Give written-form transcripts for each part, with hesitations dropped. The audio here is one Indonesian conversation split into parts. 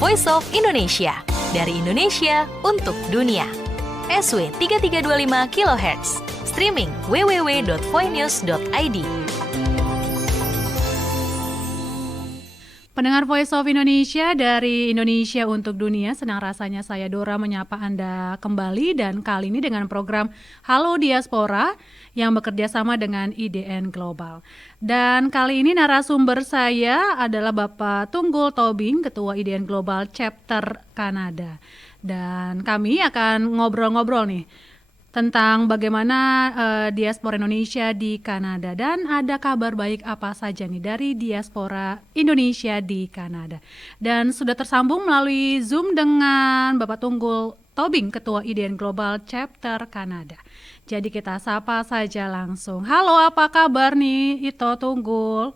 Voice of Indonesia. Dari Indonesia untuk dunia. SW 3325 kHz. Streaming www.voinews.id. Pendengar Voice of Indonesia dari Indonesia untuk dunia, senang rasanya saya Dora menyapa Anda kembali dan kali ini dengan program Halo Diaspora yang bekerja sama dengan IDN Global. Dan kali ini narasumber saya adalah Bapak Tunggul Tobing, Ketua IDN Global Chapter Kanada. Dan kami akan ngobrol-ngobrol nih tentang bagaimana diaspora Indonesia di Kanada dan ada kabar baik apa saja nih dari diaspora Indonesia di Kanada. Dan sudah tersambung melalui Zoom dengan Bapak Tunggul Tobing, Ketua IDN Global Chapter Kanada. Jadi kita sapa saja langsung. Halo, apa kabar nih Ito Tunggul?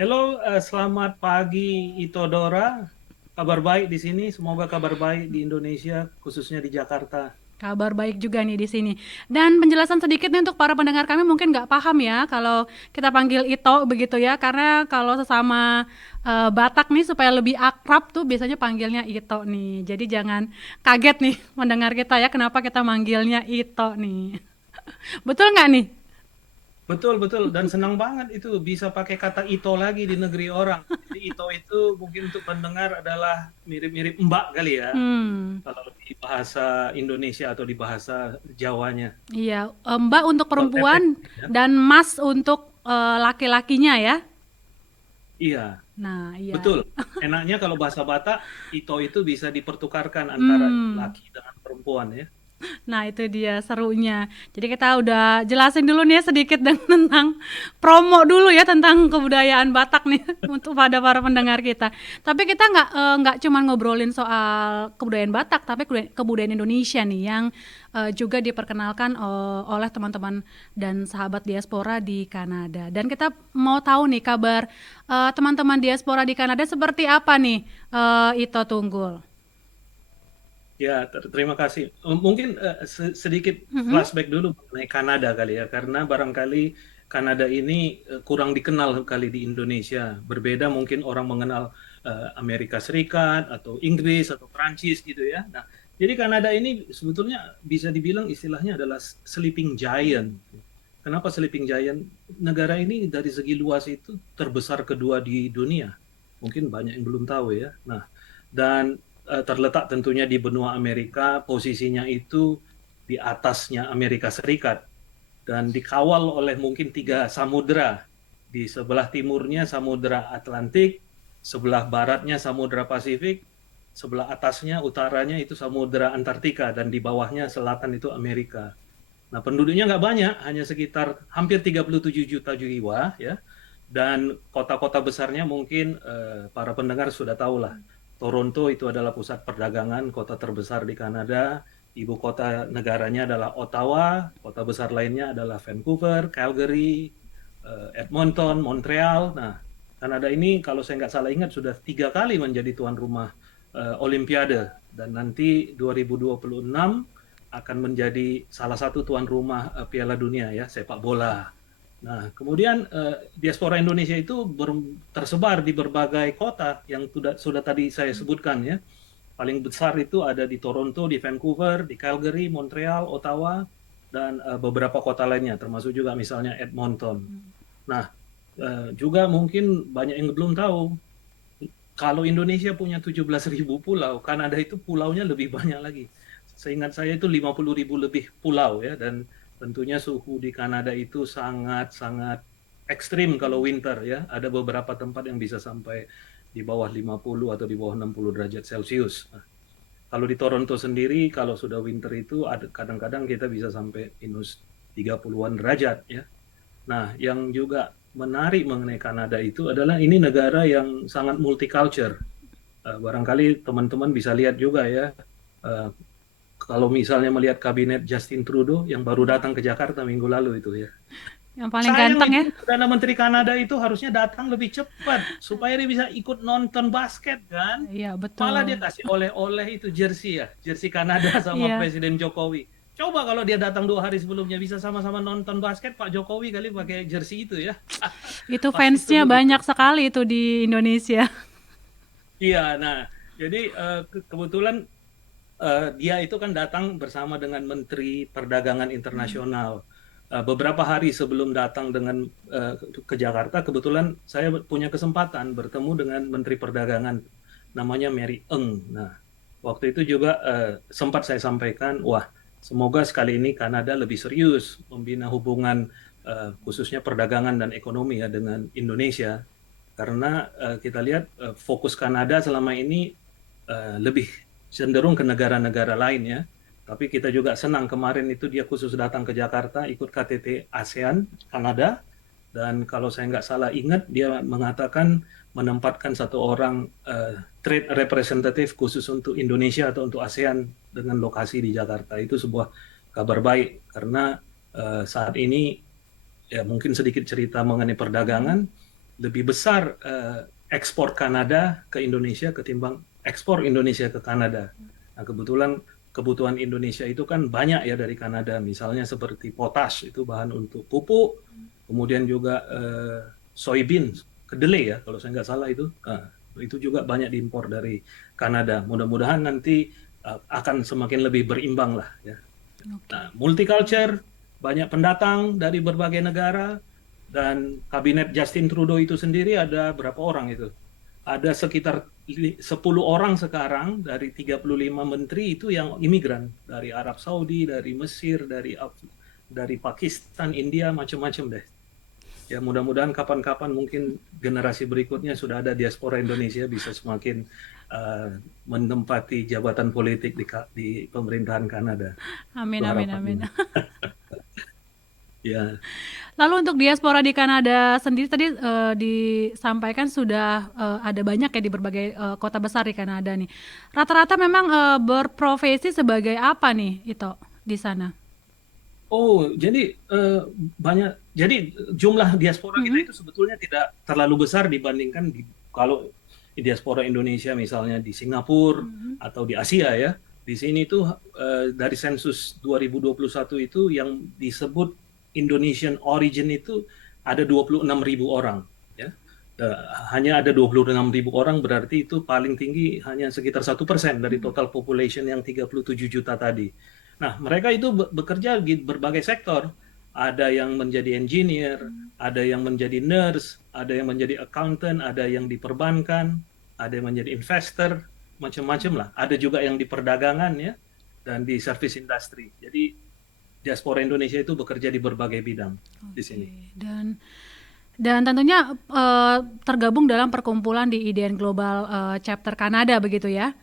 Halo, selamat pagi Ito Dora. Kabar baik di sini, semoga kabar baik di Indonesia, khususnya di Jakarta. Kabar baik juga nih di sini. Dan penjelasan sedikit nih untuk para pendengar kami mungkin nggak paham ya kalau kita panggil Ito begitu ya. Karena kalau sesama Batak nih supaya lebih akrab tuh biasanya panggilnya Ito nih. Jadi jangan kaget nih mendengar kita ya kenapa kita manggilnya Ito nih. Betul nggak nih? Betul, dan senang banget itu bisa pakai kata Ito lagi di negeri orang. Jadi Ito itu mungkin untuk pendengar adalah mirip-mirip Mbak kali ya. Kalau di bahasa Indonesia atau di bahasa Jawanya. Iya, Mbak untuk perempuan dan Mas untuk laki-lakinya ya. Iya. Nah, iya. Betul. Enaknya kalau bahasa Batak, Ito itu bisa dipertukarkan antara laki dengan perempuan ya. Nah itu dia serunya. Jadi kita udah jelasin dulu nih ya sedikit tentang promo dulu ya tentang kebudayaan Batak nih untuk pada para pendengar kita. Tapi kita nggak cuma ngobrolin soal kebudayaan Batak, tapi kebudayaan Indonesia nih yang juga diperkenalkan oleh teman-teman dan sahabat diaspora di Kanada. Dan kita mau tahu nih kabar teman-teman diaspora di Kanada seperti apa nih Ito Tunggul. Ya, terima kasih. Mungkin sedikit flashback dulu mengenai Kanada kali ya, karena barangkali Kanada ini kurang dikenal kali di Indonesia. Berbeda mungkin orang mengenal Amerika Serikat atau Inggris atau Prancis gitu ya. Nah, jadi Kanada ini sebetulnya bisa dibilang istilahnya adalah sleeping giant. Kenapa sleeping giant? Negara ini dari segi luas itu terbesar kedua di dunia. Mungkin banyak yang belum tahu ya. Nah, dan terletak tentunya di benua Amerika, posisinya itu di atasnya Amerika Serikat dan dikawal oleh mungkin 3 samudera. Di sebelah timurnya Samudra Atlantik, sebelah baratnya Samudra Pasifik, sebelah atasnya utaranya itu Samudra Antartika dan di bawahnya selatan itu Amerika. Nah, penduduknya nggak banyak, hanya sekitar hampir 37 juta jiwa ya. Dan kota-kota besarnya mungkin para pendengar sudah tahu lah. Toronto itu adalah pusat perdagangan, kota terbesar di Kanada. Ibu kota negaranya adalah Ottawa, kota besar lainnya adalah Vancouver, Calgary, Edmonton, Montreal. Nah, Kanada ini kalau saya nggak salah ingat sudah 3 kali menjadi tuan rumah Olimpiade. Dan nanti 2026 akan menjadi salah satu tuan rumah Piala Dunia ya, sepak bola. Nah, kemudian diaspora Indonesia itu tersebar di berbagai kota yang sudah tadi saya sebutkan ya. Paling besar itu ada di Toronto, di Vancouver, di Calgary, Montreal, Ottawa, dan beberapa kota lainnya, termasuk juga misalnya Edmonton. Nah, juga mungkin banyak yang belum tahu, kalau Indonesia punya 17.000 pulau, Kanada itu pulaunya lebih banyak lagi. Seingat saya itu 50.000 lebih pulau ya, dan tentunya suhu di Kanada itu sangat-sangat ekstrim kalau winter ya. Ada beberapa tempat yang bisa sampai di bawah 50 atau di bawah 60 derajat Celcius. Nah, kalau di Toronto sendiri kalau sudah winter itu kadang-kadang kita bisa sampai minus 30-an derajat ya. Nah, yang juga menarik mengenai Kanada itu adalah ini negara yang sangat multicultural. Barangkali teman-teman bisa lihat juga ya. Kalau misalnya melihat kabinet Justin Trudeau yang baru datang ke Jakarta minggu lalu itu ya. Yang paling ganteng ya. Perdana Menteri Kanada itu harusnya datang lebih cepat supaya dia bisa ikut nonton basket kan. Iya, betul. Malah dia kasih oleh-oleh itu jersey ya, jersey Kanada sama Presiden Jokowi. Coba kalau dia datang 2 hari sebelumnya bisa sama-sama nonton basket, Pak Jokowi kali pakai jersey itu ya. Itu fansnya banyak sekali itu di Indonesia. Iya, nah, jadi kebetulan dia itu kan datang bersama dengan Menteri Perdagangan Internasional. Beberapa hari sebelum datang ke Jakarta, kebetulan saya punya kesempatan bertemu dengan Menteri Perdagangan, namanya Mary Eng. Nah, waktu itu juga sempat saya sampaikan, wah, semoga sekali ini Kanada lebih serius membina hubungan khususnya perdagangan dan ekonomi ya dengan Indonesia, karena kita lihat fokus Kanada selama ini lebih cenderung ke negara-negara lain ya. Tapi kita juga senang kemarin itu dia khusus datang ke Jakarta ikut KTT ASEAN Kanada, dan kalau saya nggak salah ingat dia mengatakan menempatkan satu orang trade representative khusus untuk Indonesia atau untuk ASEAN dengan lokasi di Jakarta. Itu sebuah kabar baik karena saat ini ya mungkin sedikit cerita mengenai perdagangan, lebih besar ekspor Kanada ke Indonesia ketimbang ekspor Indonesia ke Kanada. Nah, kebetulan kebutuhan Indonesia itu kan banyak ya dari Kanada, misalnya seperti potas itu bahan untuk pupuk, kemudian juga soybean, kedelai ya kalau saya nggak salah itu juga banyak diimpor dari Kanada. Mudah-mudahan nanti akan semakin lebih berimbang lah ya. Nah, multicultural, banyak pendatang dari berbagai negara, dan kabinet Justin Trudeau itu sendiri ada berapa orang itu? Ada sekitar 10 orang sekarang dari 35 menteri itu yang imigran dari Arab Saudi, dari Mesir, dari Pakistan, India, macam-macam deh. Ya mudah-mudahan kapan-kapan mungkin generasi berikutnya sudah ada diaspora Indonesia bisa semakin menempati jabatan politik di pemerintahan Kanada. Amin, Itu amin, amin. harapannya. Ya. Lalu untuk diaspora di Kanada sendiri tadi disampaikan sudah ada banyak ya di berbagai kota besar di Kanada nih. Rata-rata memang berprofesi sebagai apa nih itu di sana? Oh, jadi banyak. Jadi jumlah diaspora kita itu sebetulnya tidak terlalu besar dibandingkan kalau di diaspora Indonesia misalnya di Singapura atau di Asia ya. Di sini tuh dari sensus 2021 itu yang disebut Indonesian origin itu ada 26.000 orang ya. Hanya ada 26.000 orang, berarti itu paling tinggi hanya sekitar 1% dari total population yang 37 juta tadi. Nah, mereka itu bekerja di berbagai sektor. Ada yang menjadi engineer, ada yang menjadi nurse, ada yang menjadi accountant, ada yang di perbankan, ada yang menjadi investor, macam-macam lah. Ada juga yang di perdagangan ya, dan di service industry. Jadi diaspora Indonesia itu bekerja di berbagai bidang di sini. Dan tentunya tergabung dalam perkumpulan di IDN Global Chapter Kanada begitu ya?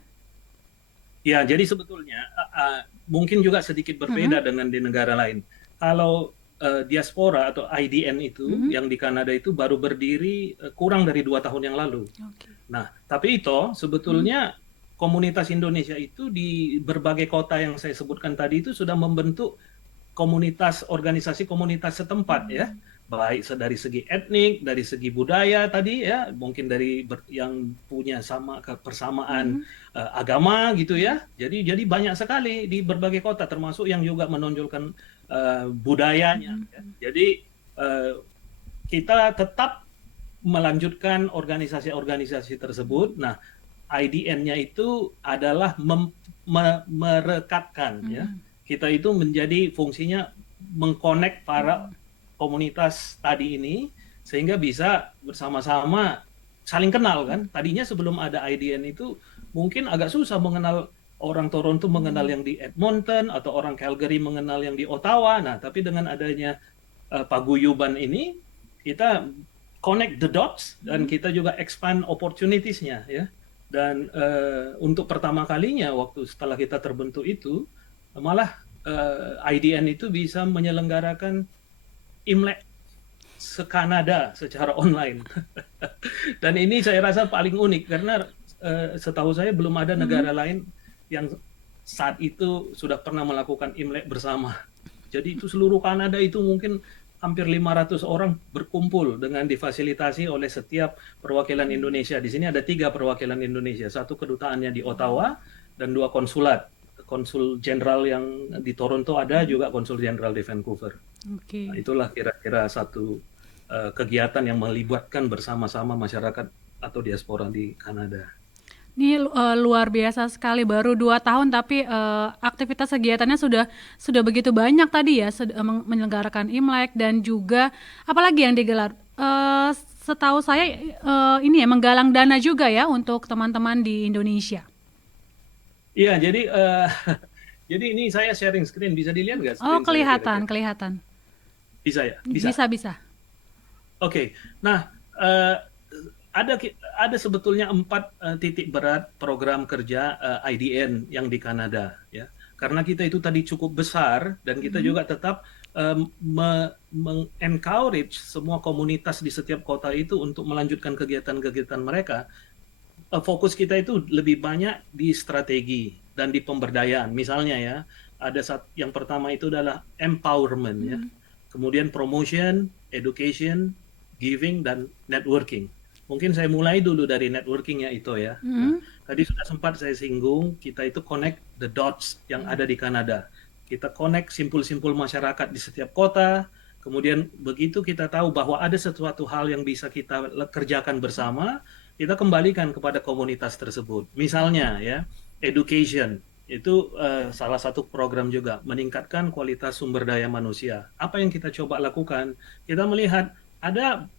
Ya, jadi sebetulnya mungkin juga sedikit berbeda dengan di negara lain. Kalau diaspora atau IDN itu yang di Kanada itu baru berdiri kurang dari 2 tahun yang lalu. Nah, tapi itu sebetulnya komunitas Indonesia itu di berbagai kota yang saya sebutkan tadi itu sudah membentuk organisasi komunitas setempat ya, baik dari segi etnik, dari segi budaya tadi ya, mungkin dari yang punya persamaan agama gitu ya. Jadi banyak sekali di berbagai kota, termasuk yang juga menonjolkan budayanya. Ya. Jadi kita tetap melanjutkan organisasi-organisasi tersebut. Nah, IDN-nya itu adalah merekatkan ya. Kita itu menjadi fungsinya mengkonek para komunitas tadi ini sehingga bisa bersama-sama saling kenal kan. Tadinya sebelum ada IDN itu mungkin agak susah mengenal orang Toronto mengenal yang di Edmonton atau orang Calgary mengenal yang di Ottawa. Nah, tapi dengan adanya paguyuban ini kita connect the dots dan kita juga expand opportunities-nya ya. Dan untuk pertama kalinya waktu setelah kita terbentuk itu malah IDN itu bisa menyelenggarakan Imlek se-Kanada secara online. Dan ini saya rasa paling unik karena setahu saya belum ada negara lain yang saat itu sudah pernah melakukan Imlek bersama. Jadi itu seluruh Kanada itu mungkin hampir 500 orang berkumpul dengan difasilitasi oleh setiap perwakilan Indonesia. Di sini ada 3 perwakilan Indonesia, 1 kedutaannya di Ottawa dan 2 konsulat. Konsul jenderal yang di Toronto ada, juga konsul jenderal di Vancouver. Nah, itulah kira-kira satu kegiatan yang melibatkan bersama-sama masyarakat atau diaspora di Kanada. Ini luar biasa sekali, baru 2 tahun tapi aktivitas kegiatannya sudah begitu banyak tadi ya, menyelenggarakan Imlek dan juga apalagi yang digelar. Setahu saya ini ya menggalang dana juga ya untuk teman-teman di Indonesia. Iya, jadi jadi ini saya sharing screen, bisa dilihat nggak Oh, screen saya kelihatan, kira-kira? kelihatan. Bisa ya? Bisa. Bisa, bisa. Oke. Nah, ada sebetulnya 4 titik berat program kerja IDN yang di Kanada, ya. Karena kita itu tadi cukup besar dan kita juga tetap encourage semua komunitas di setiap kota itu untuk melanjutkan kegiatan-kegiatan mereka. Fokus kita itu lebih banyak di strategi dan di pemberdayaan. Misalnya ya, yang pertama itu adalah empowerment ya. Kemudian promotion, education, giving dan networking. Mungkin saya mulai dulu dari networkingnya itu ya. Nah, tadi sudah sempat saya singgung, kita itu connect the dots yang ada di Kanada. Kita connect simpul-simpul masyarakat di setiap kota. Kemudian begitu kita tahu bahwa ada sesuatu hal yang bisa kita kerjakan bersama, kita kembalikan kepada komunitas tersebut. Misalnya ya, education itu salah satu program juga meningkatkan kualitas sumber daya manusia. Apa yang kita coba lakukan? Kita melihat ada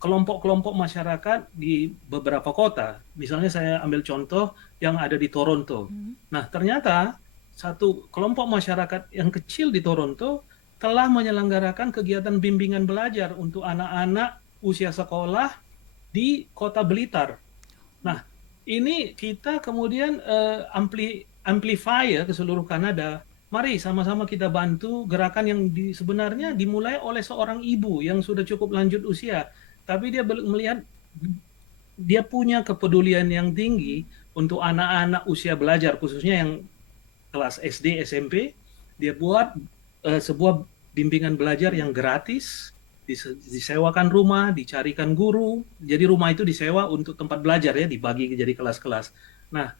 kelompok-kelompok masyarakat di beberapa kota. Misalnya saya ambil contoh yang ada di Toronto. Nah, ternyata satu kelompok masyarakat yang kecil di Toronto telah menyelenggarakan kegiatan bimbingan belajar untuk anak-anak usia sekolah di kota Blitar. Nah, ini kita kemudian amplify ya ke seluruh Kanada. Mari sama-sama kita bantu gerakan yang sebenarnya dimulai oleh seorang ibu yang sudah cukup lanjut usia, tapi dia melihat dia punya kepedulian yang tinggi untuk anak-anak usia belajar, khususnya yang kelas SD, SMP. Dia buat sebuah bimbingan belajar yang gratis, disewakan rumah, dicarikan guru. Jadi rumah itu disewa untuk tempat belajar ya, dibagi jadi kelas-kelas. Nah,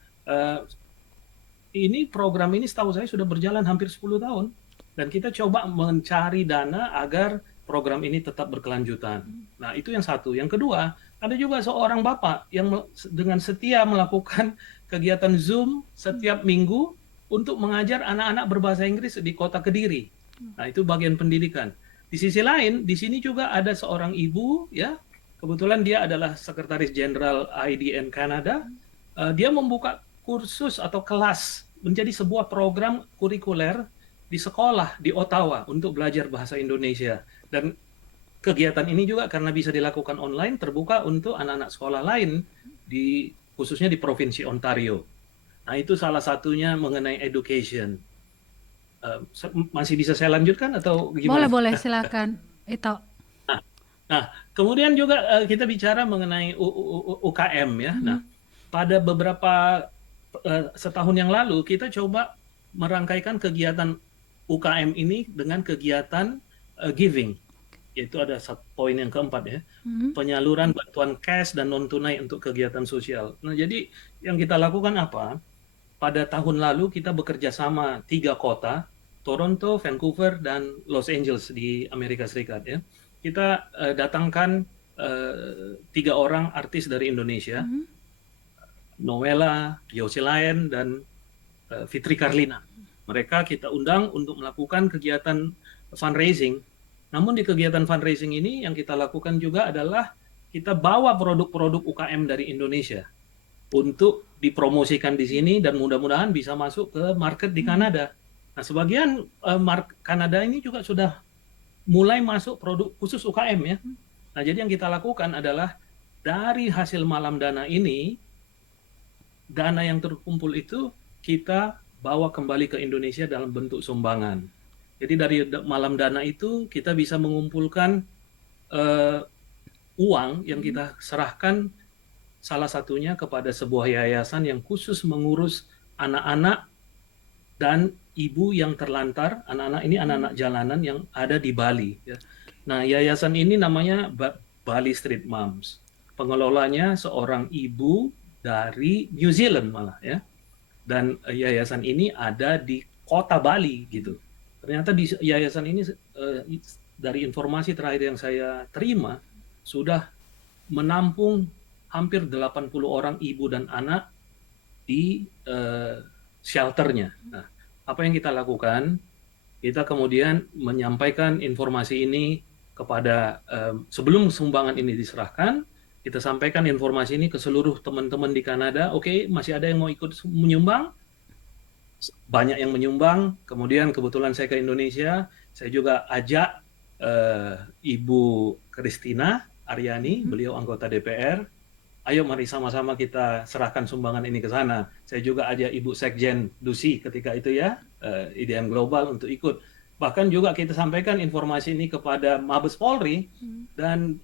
ini program ini setahu saya sudah berjalan hampir 10 tahun. Dan kita coba mencari dana agar program ini tetap berkelanjutan. Nah, itu yang satu. Yang kedua, ada juga seorang bapak yang dengan setia melakukan kegiatan Zoom setiap minggu untuk mengajar anak-anak berbahasa Inggris di kota Kediri. Nah, itu bagian pendidikan. Di sisi lain, di sini juga ada seorang ibu, ya, kebetulan dia adalah Sekretaris Jenderal IDN Kanada. Dia membuka kursus atau kelas menjadi sebuah program kurikuler di sekolah di Ottawa untuk belajar bahasa Indonesia. Dan kegiatan ini juga karena bisa dilakukan online, terbuka untuk anak-anak sekolah lain, khususnya di Provinsi Ontario. Nah, itu salah satunya mengenai education. Masih bisa saya lanjutkan atau gimana? Boleh, silakan. Itu. Nah, kemudian juga kita bicara mengenai UKM ya. Nah, pada beberapa setahun yang lalu kita coba merangkaikan kegiatan UKM ini dengan kegiatan giving. Yaitu ada poin yang keempat ya, penyaluran bantuan cash dan non tunai untuk kegiatan sosial. Nah, jadi yang kita lakukan apa? Pada tahun lalu kita bekerja sama 3 kota, Toronto, Vancouver, dan Los Angeles di Amerika Serikat ya. Kita datangkan 3 orang artis dari Indonesia, Noella, Yoselayan, dan Fitri Karlina. Mereka kita undang untuk melakukan kegiatan fundraising. Namun di kegiatan fundraising ini yang kita lakukan juga adalah kita bawa produk-produk UKM dari Indonesia untuk dipromosikan di sini dan mudah-mudahan bisa masuk ke market di Kanada. Nah, sebagian Kanada ini juga sudah mulai masuk produk khusus UKM ya. Nah, jadi yang kita lakukan adalah dari hasil malam dana ini, dana yang terkumpul itu kita bawa kembali ke Indonesia dalam bentuk sumbangan. Jadi dari malam dana itu kita bisa mengumpulkan uang yang kita serahkan salah satunya kepada sebuah yayasan yang khusus mengurus anak-anak dan ibu yang terlantar. Anak-anak ini anak-anak jalanan yang ada di Bali. Ya. Nah, yayasan ini namanya Bali Street Moms. Pengelolanya seorang ibu dari New Zealand malah ya. Dan yayasan ini ada di kota Bali gitu. Ternyata di yayasan ini dari informasi terakhir yang saya terima sudah menampung hampir 80 orang ibu dan anak di shelternya. Nah, apa yang kita lakukan? Kita kemudian menyampaikan informasi ini kepada sebelum sumbangan ini diserahkan, kita sampaikan informasi ini ke seluruh teman-teman di Kanada. Oke, masih ada yang mau ikut menyumbang? Banyak yang menyumbang. Kemudian kebetulan saya ke Indonesia, saya juga ajak Ibu Christina Aryani, beliau anggota DPR. Ayo mari sama-sama kita serahkan sumbangan ini ke sana. Saya juga ajak Ibu Sekjen Dusi ketika itu ya, IDN Global untuk ikut. Bahkan juga kita sampaikan informasi ini kepada Mabes Polri, dan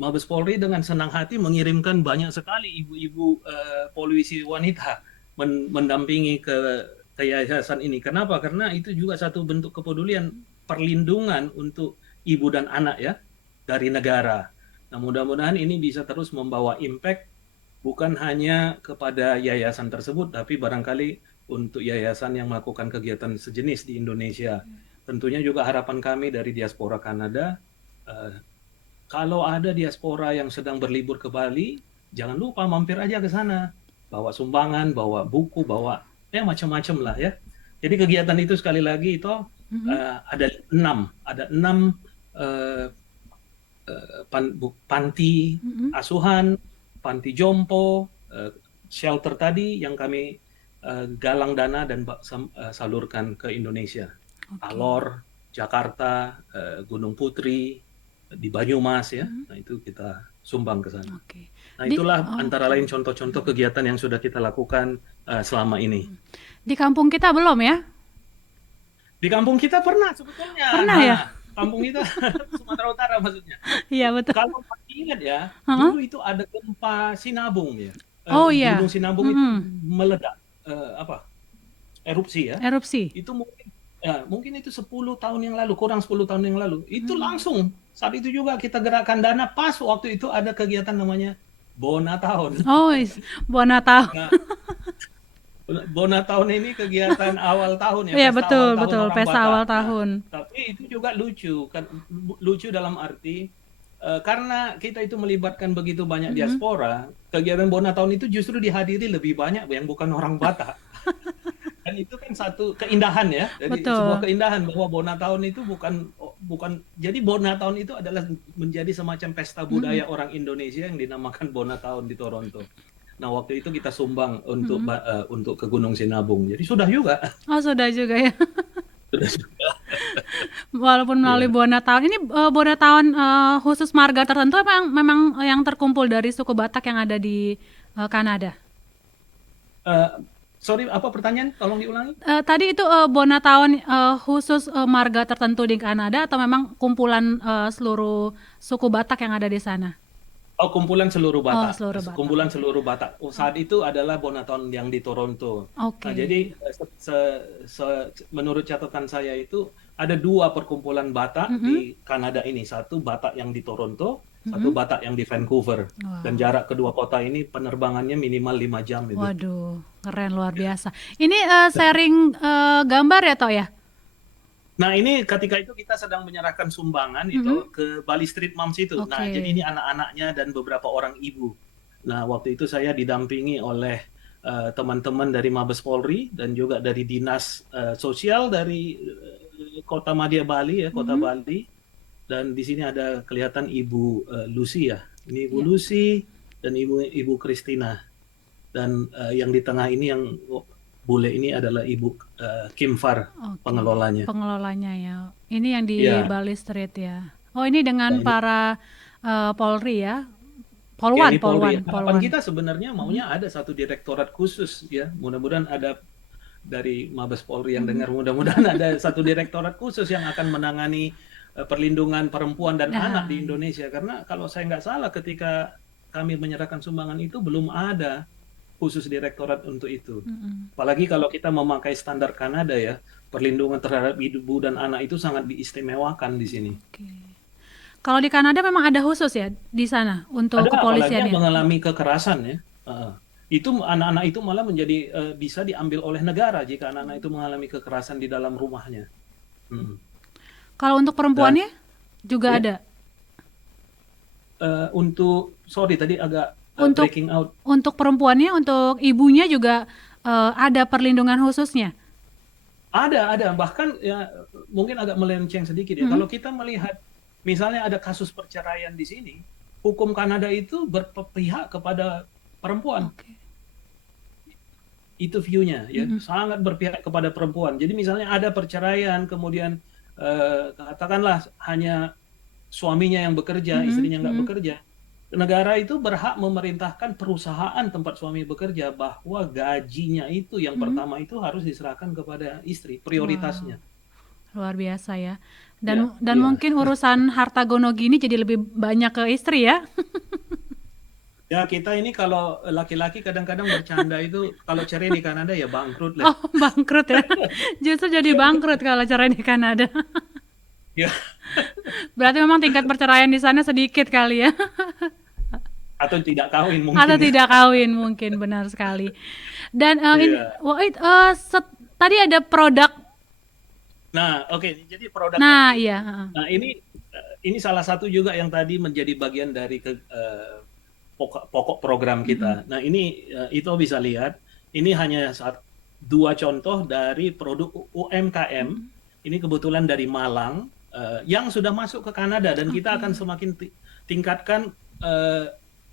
Mabes Polri dengan senang hati mengirimkan banyak sekali ibu-ibu polisi wanita mendampingi ke yayasan ini. Kenapa? Karena itu juga satu bentuk kepedulian, perlindungan untuk ibu dan anak ya dari negara. Nah, mudah-mudahan ini bisa terus membawa impact bukan hanya kepada yayasan tersebut, tapi barangkali untuk yayasan yang melakukan kegiatan sejenis di Indonesia. Tentunya juga harapan kami dari diaspora Kanada, kalau ada diaspora yang sedang berlibur ke Bali, jangan lupa mampir aja ke sana. Bawa sumbangan, bawa buku, bawa ya macam-macam lah ya. Jadi kegiatan itu sekali lagi itu ada enam panti asuhan, panti jompo, shelter tadi yang kami galang dana dan salurkan ke Indonesia. Alor, Jakarta, Gunung Putri, di Banyumas ya. Nah itu kita sumbang ke sana. Nah itulah antara lain contoh-contoh kegiatan yang sudah kita lakukan selama ini. Di kampung kita belum ya? Di kampung kita pernah sebetulnya. Pernah ya? Kampung kita Sumatera Utara maksudnya. Iya betul. Kalau masih ingat ya, dulu itu ada gempa Sinabung ya. Iya. Gunung Sinabung itu meledak, erupsi ya. Erupsi. Itu mungkin itu 10 tahun yang lalu, kurang 10 tahun yang lalu. Itu langsung saat itu juga kita gerakkan dana, pas waktu itu ada kegiatan namanya Bona Tahun. Oh, Bona Tahun. Nah, Bona Tahun ini kegiatan awal tahun Iya ya. betul, pesta awal tahun. Tapi itu juga lucu, kan lucu dalam arti karena kita itu melibatkan begitu banyak diaspora, kegiatan Bona Tahun itu justru dihadiri lebih banyak yang bukan orang Batak. Dan itu kan satu keindahan ya, jadi sebuah keindahan bahwa Bona Tahun itu bukan jadi Bona Tahun itu adalah menjadi semacam pesta budaya orang Indonesia yang dinamakan Bona Tahun di Toronto. Nah waktu itu kita sumbang untuk ke Gunung Sinabung, jadi sudah juga. Oh sudah juga ya. Sudah juga. Walaupun melalui Bona Tahun ini, Bona Tahun khusus marga tertentu memang yang terkumpul dari suku Batak yang ada di Kanada. Sorry, apa pertanyaan? Tolong diulangi. Tadi itu Bona Tahun khusus marga tertentu di Kanada atau memang kumpulan seluruh suku Batak yang ada di sana? Oh, kumpulan seluruh Batak. Kumpulan seluruh Batak. Saat itu adalah Bona Tahun yang di Toronto. Nah, jadi menurut catatan saya itu ada 2 perkumpulan Batak di Kanada ini. Satu Batak yang di Toronto, satu Batak yang di Vancouver. Dan jarak kedua kota ini penerbangannya minimal 5 jam itu. Waduh, keren luar biasa. Ini sharing gambar ya Toh ya? Nah ini ketika itu kita sedang menyerahkan sumbangan itu ke Bali Street Moms itu. Nah jadi ini anak-anaknya dan beberapa orang ibu. Nah waktu itu saya didampingi oleh teman-teman dari Mabes Polri dan juga dari Dinas Sosial dari Kota Madya Bali ya, Kota Bali. Dan di sini ada kelihatan Ibu Lucy ya. Ini Ibu Lucy dan Ibu Christina. Dan yang di tengah ini yang bule ini adalah Ibu Kim Far, pengelolanya. Pengelolanya ya. Ini yang di Bali Street ya. Oh ini dengan para Polri ya. Polwan. Harapan kita sebenarnya maunya ada satu direktorat khusus ya. Mudah-mudahan ada dari Mabes Polri yang dengar, mudah-mudahan ada satu direktorat khusus yang akan menangani perlindungan perempuan dan anak di Indonesia. Karena kalau saya nggak salah ketika kami menyerahkan sumbangan itu belum ada khusus direktorat untuk itu. Apalagi kalau kita memakai standar Kanada ya, perlindungan terhadap ibu dan anak itu sangat diistimewakan di sini. Kalau di Kanada memang ada khusus ya di sana untuk kepolisian ya? Mengalami kekerasan ya. Itu anak-anak itu malah menjadi bisa diambil oleh negara jika anak-anak itu mengalami kekerasan di dalam rumahnya. Kalau untuk perempuannya juga ada? Tadi agak Untuk breaking out. untuk perempuannya, untuk ibunya juga ada perlindungan khususnya. Ada. Bahkan ya mungkin agak melenceng sedikit ya. Mm-mm. Kalau kita melihat misalnya ada kasus perceraian di sini, hukum Kanada itu berpihak kepada perempuan. Oke. Itu view-nya ya, Mm-mm. sangat berpihak kepada perempuan. Jadi misalnya ada perceraian, kemudian katakanlah hanya suaminya yang bekerja, Mm-mm. istrinya nggak Mm-mm. bekerja. Negara itu berhak memerintahkan perusahaan tempat suami bekerja bahwa gajinya itu yang Mm-mm. pertama itu harus diserahkan kepada istri, Wow, prioritasnya. luar biasa ya. Ya, Dan iya. mungkin urusan harta gono gini jadi lebih banyak ke istri ya. Ya kita ini kalau laki-laki kadang-kadang bercanda itu kalau cerai di Kanada ya bangkrut lah. Oh, bangkrut ya. Justru jadi bangkrut kalau cerai di Kanada. Ya, Berarti memang tingkat perceraian di sana sedikit kali ya. atau tidak kawin Atau mungkin ya. tidak kawin mungkin, benar sekali. Dan Iya. tadi ada produk. Nah, oke, jadi produk Nah, tadi. iya. Nah, ini salah satu juga yang tadi menjadi bagian dari pokok program Mm-mm. kita. Nah, ini itu bisa lihat, ini hanya dua contoh dari produk UMKM. Ini kebetulan dari Malang yang sudah masuk ke Kanada dan kita akan Oke. semakin tingkatkan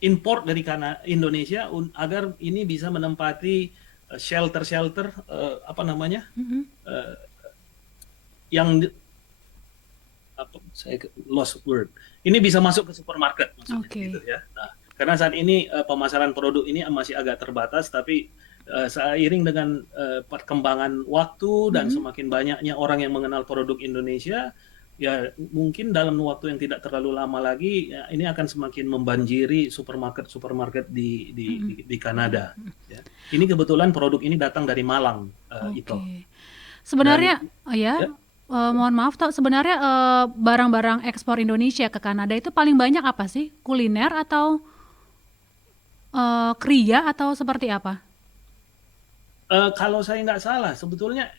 import dari Indonesia agar ini bisa menempati shelter-shelter apa namanya? Mm-mm. eh, yang saya lost word. Ini bisa masuk ke supermarket maksudnya Oke. gitu ya. Nah, karena saat ini pemasaran produk ini masih agak terbatas, tapi seiring dengan perkembangan waktu dan Mm-mm. semakin banyaknya orang yang mengenal produk Indonesia, ya mungkin dalam waktu yang tidak terlalu lama lagi ya, ini akan semakin membanjiri supermarket di Kanada. Ya. Ini kebetulan produk ini datang dari Malang itu. Oke. Dan Sebenarnya, ya, ya, mohon maaf, sebenarnya barang-barang ekspor Indonesia ke Kanada itu paling banyak apa sih? Kuliner atau kria atau seperti apa? kalau saya nggak salah, sebetulnya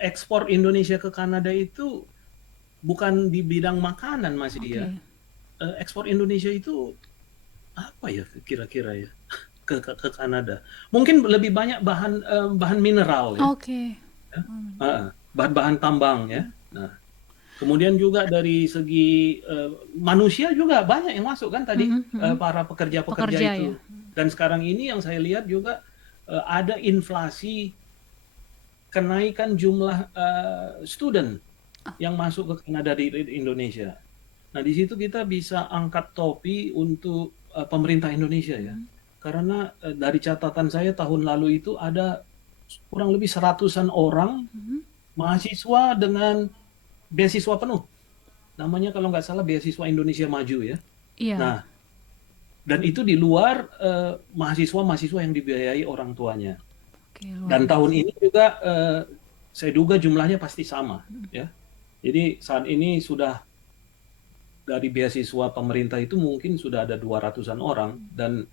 ekspor Indonesia ke Kanada itu bukan di bidang makanan masih ya. Oke. Ekspor Indonesia itu apa ya kira-kira ya ke Kanada? Mungkin lebih banyak bahan mineral ya, Oke. bahan-bahan tambang ya. Nah, kemudian juga dari segi manusia juga banyak yang masuk kan tadi Mm-mm, mm-mm. para pekerja-pekerja Pekerja ya. itu. Dan sekarang ini yang saya lihat juga ada inflasi kenaikan jumlah student yang masuk ke Kanada di Indonesia. Nah, di situ kita bisa angkat topi untuk pemerintah Indonesia ya. Karena dari catatan saya tahun lalu itu ada kurang lebih 100-an orang mahasiswa dengan beasiswa penuh. Namanya kalau nggak salah beasiswa Indonesia Maju ya. Iya. Nah, dan itu di luar mahasiswa-mahasiswa yang dibiayai orang tuanya. Oke, luar Dan tahun biasa. ini juga saya duga jumlahnya pasti sama ya. Jadi saat ini sudah dari beasiswa pemerintah itu mungkin sudah ada 200-an orang dan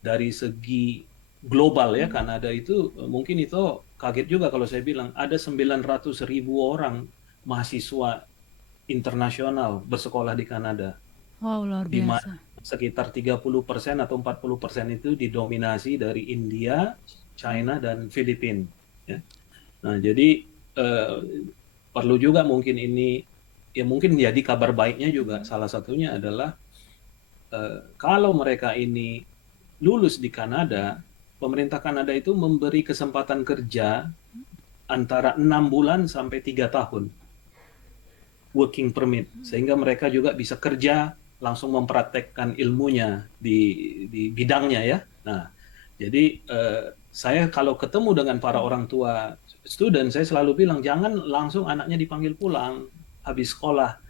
dari segi global ya Kanada itu mungkin itu kaget juga kalau saya bilang ada 900.000 orang mahasiswa internasional bersekolah di Kanada Wow, luar di mana biasa. sekitar 30% atau 40% itu didominasi dari India, China dan Filipina ya. Nah, jadi eh, perlu juga mungkin ini ya mungkin jadi kabar baiknya juga salah satunya adalah kalau mereka ini lulus di Kanada, pemerintah Kanada itu memberi kesempatan kerja antara 6 bulan sampai 3 tahun working permit sehingga mereka juga bisa kerja langsung mempraktekkan ilmunya di bidangnya ya. Nah, jadi saya kalau ketemu dengan para orang tua student, saya selalu bilang jangan langsung anaknya dipanggil pulang habis sekolah.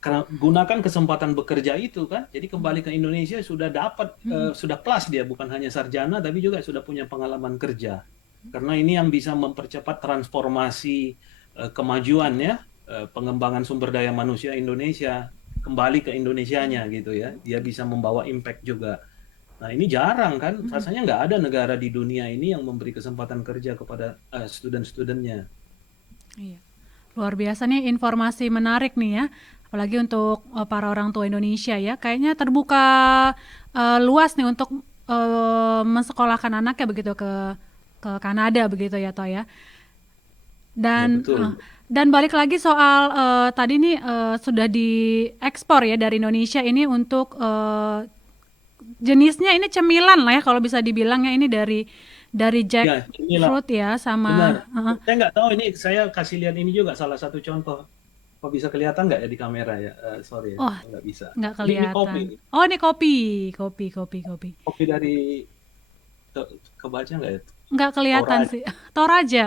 Karena gunakan kesempatan bekerja itu kan, jadi kembali ke Indonesia sudah dapat sudah plus dia bukan hanya sarjana tapi juga sudah punya pengalaman kerja. Karena ini yang bisa mempercepat transformasi kemajuan ya, pengembangan sumber daya manusia Indonesia kembali ke Indonesianya gitu ya. Dia bisa membawa impact juga. Nah ini jarang kan, rasanya nggak ada negara di dunia ini yang memberi kesempatan kerja kepada student-studentnya. Iya. Luar biasa nih, informasi menarik nih ya. Apalagi untuk para orang tua Indonesia ya. Kayaknya terbuka luas nih untuk mensekolahkan anaknya begitu ke Kanada begitu ya Toh ya. Ya, Dan betul. dan balik lagi soal tadi nih sudah diekspor ya dari Indonesia ini untuk jenisnya ini cemilan lah ya kalau bisa dibilang ya, ini dari Ya, inilah jackfruit ya benar. sama Saya nggak tahu ini, saya kasih lihat ini juga salah satu contoh. Kok bisa kelihatan nggak ya di kamera ya? Sorry ya, oh nggak bisa. nggak Ini kopi, kelihatan. Oh ini kopi, kopi. kopi dari kebaca nggak ya? Nggak kelihatan Toraja. sih. Toraja.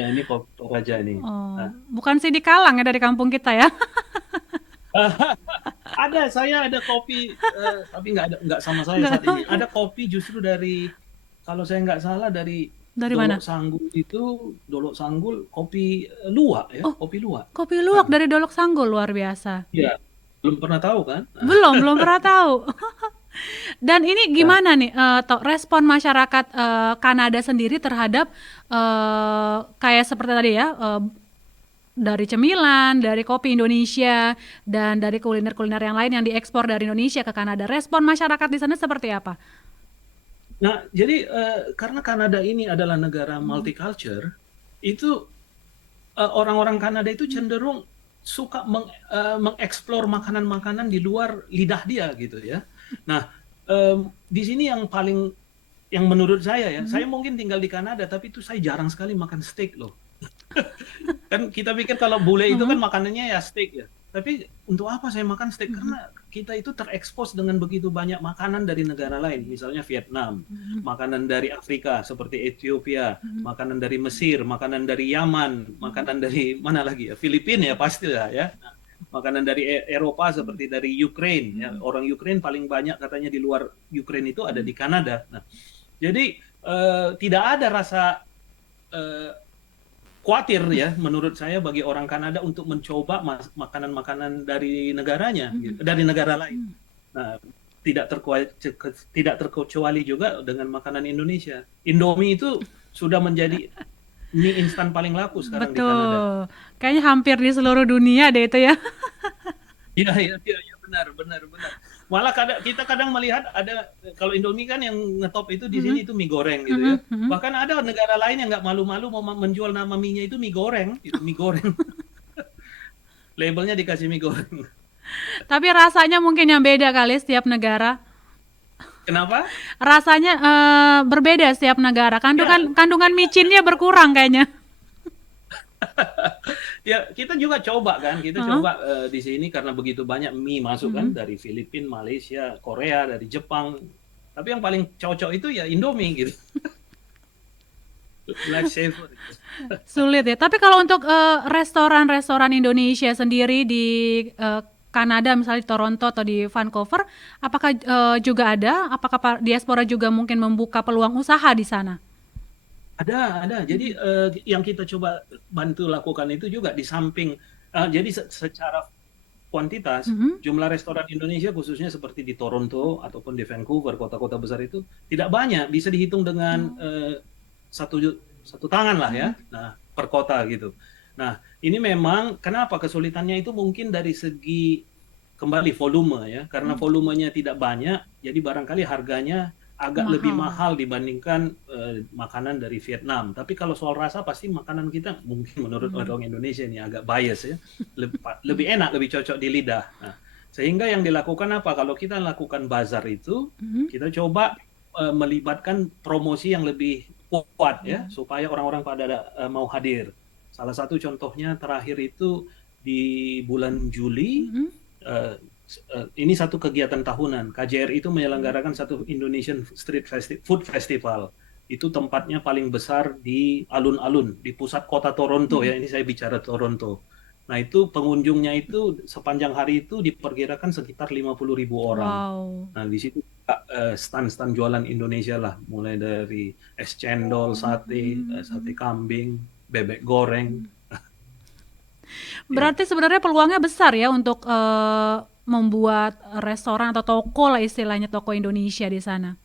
Ya ini kopi Toraja ini. Oh, Nah, bukan sih di Kalang ya dari kampung kita ya. saya ada kopi, tapi nggak sama saya Nggak saat tahu ini. ya. Ada kopi justru dari, kalau saya nggak salah dari Dari Dolok mana? Sanggul itu, Dolok Sanggul kopi luwak ya, Oh, kopi luwak. kopi luwak Nah, dari Dolok Sanggul luar biasa. ya belum pernah tahu kan? Nah, Belum pernah tahu. Dan ini ya. gimana nih, Tok, respon masyarakat Kanada sendiri terhadap kayak seperti tadi ya, dari cemilan, dari kopi Indonesia, dan dari kuliner-kuliner yang lain yang diekspor dari Indonesia ke Kanada. Respon masyarakat di sana seperti apa? Nah, jadi karena Kanada ini adalah negara Mhm. multicultural, itu orang-orang Kanada itu cenderung suka mengeksplor makanan-makanan di luar lidah dia gitu ya. Nah, di sini yang menurut saya Mhm. mungkin tinggal di Kanada, tapi itu saya jarang sekali makan steak loh. Kan kita pikir kalau bule itu kan Mhm. makanannya ya steak ya. Tapi untuk apa saya makan steak? Mhm. Karena kita itu terekspos dengan begitu banyak makanan dari negara lain, misalnya Vietnam, Mhm. makanan dari Afrika seperti Ethiopia, Mhm. makanan dari Mesir, makanan dari Yaman, Mhm. makanan dari mana lagi ya? Filipina ya pastilah ya. Nah, makanan dari Eropa Mhm. seperti dari Ukraine ya. Mhm. Orang Ukraine paling banyak katanya di luar Ukraine itu ada Mhm. di Kanada. Nah, jadi tidak ada rasa eh, khawatir ya menurut saya bagi orang Kanada untuk mencoba makanan-makanan dari negaranya Mhm. gitu, dari negara lain. Mhm. Nah, tidak terkecuali juga dengan makanan Indonesia. Indomie itu sudah menjadi mie instan paling laku sekarang di Kanada. Betul. Kayaknya hampir di seluruh dunia deh itu ya. Iya, iya, iya, iya, benar, benar, benar. Malah kita kadang melihat ada, kalau Indomie kan yang ngetop itu di sini Mhm. itu mie goreng gitu ya. Mhm. Mhm. Bahkan ada negara lain yang nggak malu-malu mau menjual nama mie-nya itu mie goreng, gitu, mie goreng. Labelnya dikasih mie goreng. Tapi rasanya mungkin yang beda kali setiap negara. Kenapa? Rasanya berbeda setiap negara. Ya, Kandungan kandungan micinnya berkurang kayaknya. ya kita juga coba kan, kita Heeh. coba di sini karena begitu banyak mie masuk kan Mhm. dari Filipina, Malaysia, Korea, dari Jepang. Tapi yang paling cocok itu ya Indomie gitu, life saver. Sulit ya. Tapi kalau untuk restoran-restoran Indonesia sendiri di Kanada, misalnya di Toronto atau di Vancouver, apakah juga ada? Apakah diaspora juga mungkin membuka peluang usaha di sana? Ada. Jadi Mhm. yang kita coba bantu lakukan itu juga di samping, jadi secara kuantitas Mhm. jumlah restoran Indonesia khususnya seperti di Toronto ataupun di Vancouver, kota-kota besar itu tidak banyak, bisa dihitung dengan Oh. satu satu tangan lah ya. Mhm. Nah, per kota gitu. Nah, ini memang kenapa kesulitannya itu mungkin dari segi kembali volume ya, karena Mhm. volumenya tidak banyak, jadi barangkali harganya agak lebih Mahal. mahal dibandingkan makanan dari Vietnam. Tapi kalau soal rasa pasti makanan kita mungkin menurut Mhm. orang Indonesia ini agak bias ya, lebih enak, lebih cocok di lidah. Nah, sehingga yang dilakukan apa? Kalau kita lakukan bazar itu, Mhm. kita coba melibatkan promosi yang lebih kuat ya, Mhm. supaya orang-orang pada mau hadir. Salah satu contohnya terakhir itu di bulan Juli, Mhm. eh, ini satu kegiatan tahunan. KJRI itu Mhm. menyelenggarakan satu Indonesian Food Festival. Itu tempatnya paling besar di alun-alun, di pusat kota Toronto ya. Mhm. Ini saya bicara Toronto. Nah, itu pengunjungnya itu sepanjang hari itu diperkirakan sekitar 50.000 orang. Wow. Nah, di situ stand-stand jualan Indonesia lah, mulai dari es cendol, sate, sate Mhm. kambing, bebek goreng, Mhm. ya. Berarti sebenarnya peluangnya besar ya untuk membuat restoran atau toko lah istilahnya, toko Indonesia di sana.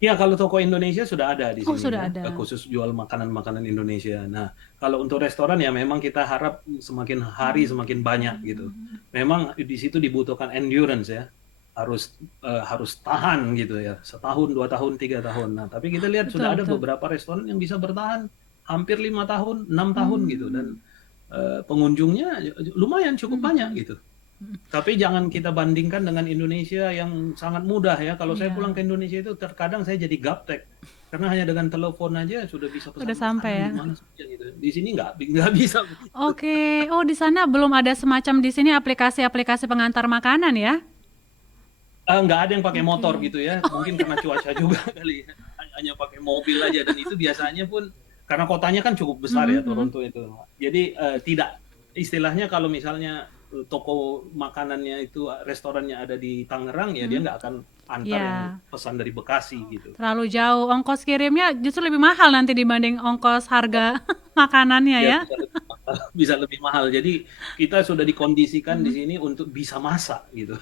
Ya, kalau toko Indonesia sudah ada di Oh, sini sudah ya, ada. khusus jual makanan-makanan Indonesia. Nah, kalau untuk restoran ya memang kita harap semakin hari Mhm. semakin banyak gitu. Mhm. Memang di situ dibutuhkan endurance ya, harus tahan gitu ya, setahun, 2 tahun, 3 tahun. Nah, tapi kita lihat Betul, sudah ada betul. beberapa restoran yang bisa bertahan hampir 5 tahun, 6 tahun gitu, dan Hmm. pengunjungnya lumayan cukup Hmm, banyak hmm, gitu. hmm. Tapi jangan kita bandingkan dengan Indonesia yang sangat mudah ya. Kalau saya pulang Iya, ke Indonesia itu terkadang saya jadi gaptek. Karena hanya dengan telepon aja sudah bisa udah pesan sampai makanan ya. di mana saja gitu. Di sini nggak bisa begitu. Oke, oh di sana belum ada semacam di sini aplikasi-aplikasi pengantar makanan ya? Nggak ada yang pakai motor Oke. gitu ya. Mungkin karena cuaca juga kali ya. Hanya pakai mobil aja, dan itu biasanya pun karena kotanya kan cukup besar Mhm, ya mhm. Toronto itu. Jadi tidak, istilahnya kalau misalnya toko makanannya itu restorannya ada di Tangerang, ya dia Mhm. nggak akan antar yang Iya, pesan dari Bekasi gitu. terlalu jauh. Ongkos kirimnya justru lebih mahal nanti dibanding ongkos harga makanannya Ya ya. bisa lebih mahal, bisa lebih mahal. Jadi kita sudah dikondisikan di Mhm. sini untuk bisa masak gitu.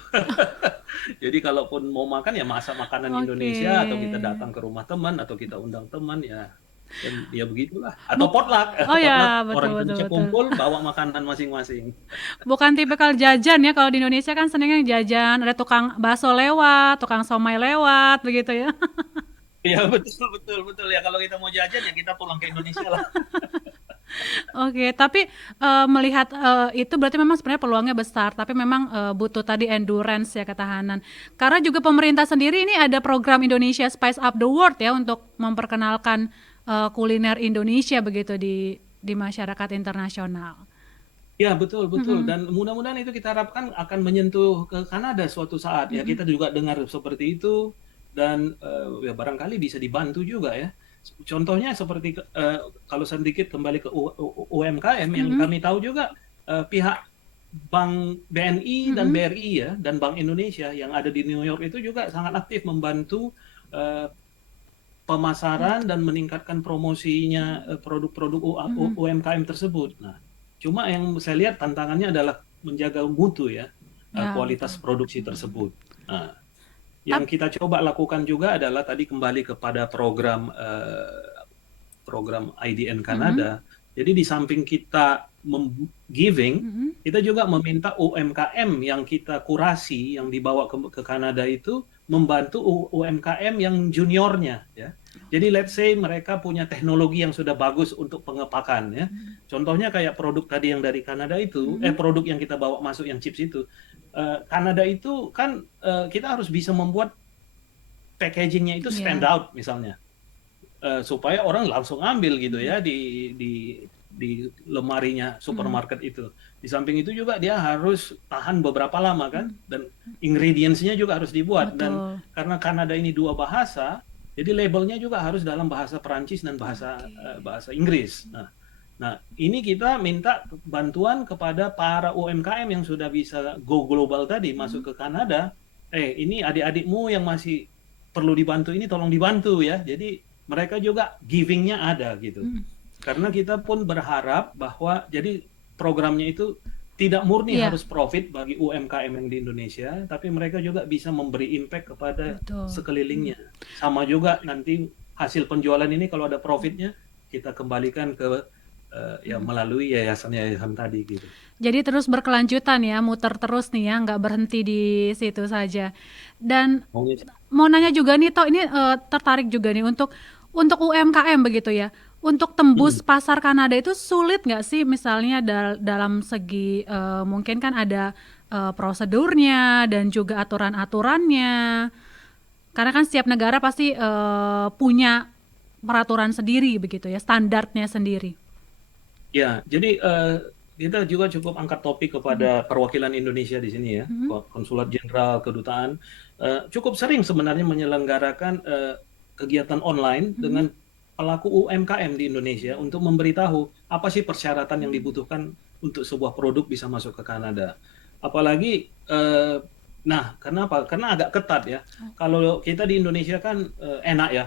Jadi kalaupun mau makan ya masak makanan Oke. Indonesia, atau kita datang ke rumah teman, atau kita undang teman ya. Dan ya begitulah. Atau Buk potluck, oh potluck ya, betul, orang betul, Indonesia betul. kumpul bawa makanan masing-masing. Bukan tipikal jajan ya, kalau di Indonesia kan senengnya jajan, ada tukang bakso lewat, tukang somai lewat, begitu ya. Iya betul betul betul ya, kalau kita mau jajan ya kita pulang ke Indonesia lah. Oke, tapi, melihat, itu berarti memang sebenarnya peluangnya besar, tapi memang, butuh tadi endurance ya, ketahanan. Karena juga pemerintah sendiri ini ada program Indonesia Spice Up the World ya, untuk memperkenalkan, kuliner Indonesia begitu di masyarakat internasional. Ya betul betul, Mhm, dan mudah-mudahan itu kita harapkan akan menyentuh ke Kanada suatu saat ya. mhm, Kita juga dengar seperti itu, dan ya barangkali bisa dibantu juga ya. Contohnya seperti kalau sedikit kembali ke UMKM yang mhm, kami tahu juga, pihak Bank BNI dan mhm, BRI ya, dan Bank Indonesia yang ada di New York itu juga sangat aktif membantu eh, pemasaran dan meningkatkan promosinya produk-produk mhm. UMKM tersebut. Nah, cuma yang saya lihat tantangannya adalah menjaga mutu ya, Ya, kualitas betul. produksi tersebut. Nah, yang Tap kita coba lakukan juga adalah tadi kembali kepada program IDN mhm, Kanada. Jadi di samping kita giving, mhm. kita juga meminta UMKM yang kita kurasi, yang dibawa ke Kanada itu membantu UMKM yang juniornya ya. Jadi let's say mereka punya teknologi yang sudah bagus untuk pengepakan ya. Contohnya kayak produk tadi yang dari Kanada itu, Mhm. produk yang kita bawa masuk yang chips itu, Kanada itu kan kita harus bisa membuat packagingnya itu stand Iya, out misalnya. Supaya orang langsung ambil gitu mhm, ya di lemarinya mhm. supermarket itu. Di samping itu juga dia harus tahan beberapa lama kan, Mhm, dan ingredients-nya juga harus dibuat, dan betul. karena Kanada ini dua bahasa, jadi labelnya juga harus dalam bahasa Perancis dan bahasa Oke. bahasa Inggris. Nah, ini kita minta bantuan kepada para UMKM yang sudah bisa go global tadi Mhm, masuk ke Kanada. Ini adik-adikmu yang masih perlu dibantu ini tolong dibantu ya. Jadi mereka juga giving-nya ada gitu. mhm. Karena kita pun berharap bahwa jadi programnya itu tidak murni Iya, harus profit bagi UMKM yang di Indonesia, tapi mereka juga bisa memberi impact kepada betul. Mhm. sekelilingnya. Sama juga nanti hasil penjualan ini kalau ada profitnya, kita kembalikan ke ya Mhm. melalui yayasan-yayasan tadi gitu. Jadi terus berkelanjutan ya, muter terus nih ya, nggak berhenti di situ saja. Dan Maunya mau nanya juga nih Tok, ini, tertarik juga nih untuk UMKM begitu ya, untuk tembus mhm. pasar Kanada itu sulit nggak sih misalnya dalam segi, mungkin kan ada, prosedurnya dan juga aturan-aturannya, karena kan setiap negara pasti, punya peraturan sendiri begitu ya, standarnya sendiri. Ya, jadi kita juga cukup angkat topik Mhm, kepada perwakilan Indonesia di sini ya, mhm, konsulat jenderal, kedutaan, cukup sering sebenarnya menyelenggarakan kegiatan online mhm, dengan pelaku UMKM di Indonesia untuk memberitahu apa sih persyaratan yang dibutuhkan untuk sebuah produk bisa masuk ke Kanada. Apalagi, nah kenapa? Karena agak ketat ya. Kalau kita di Indonesia kan enak ya,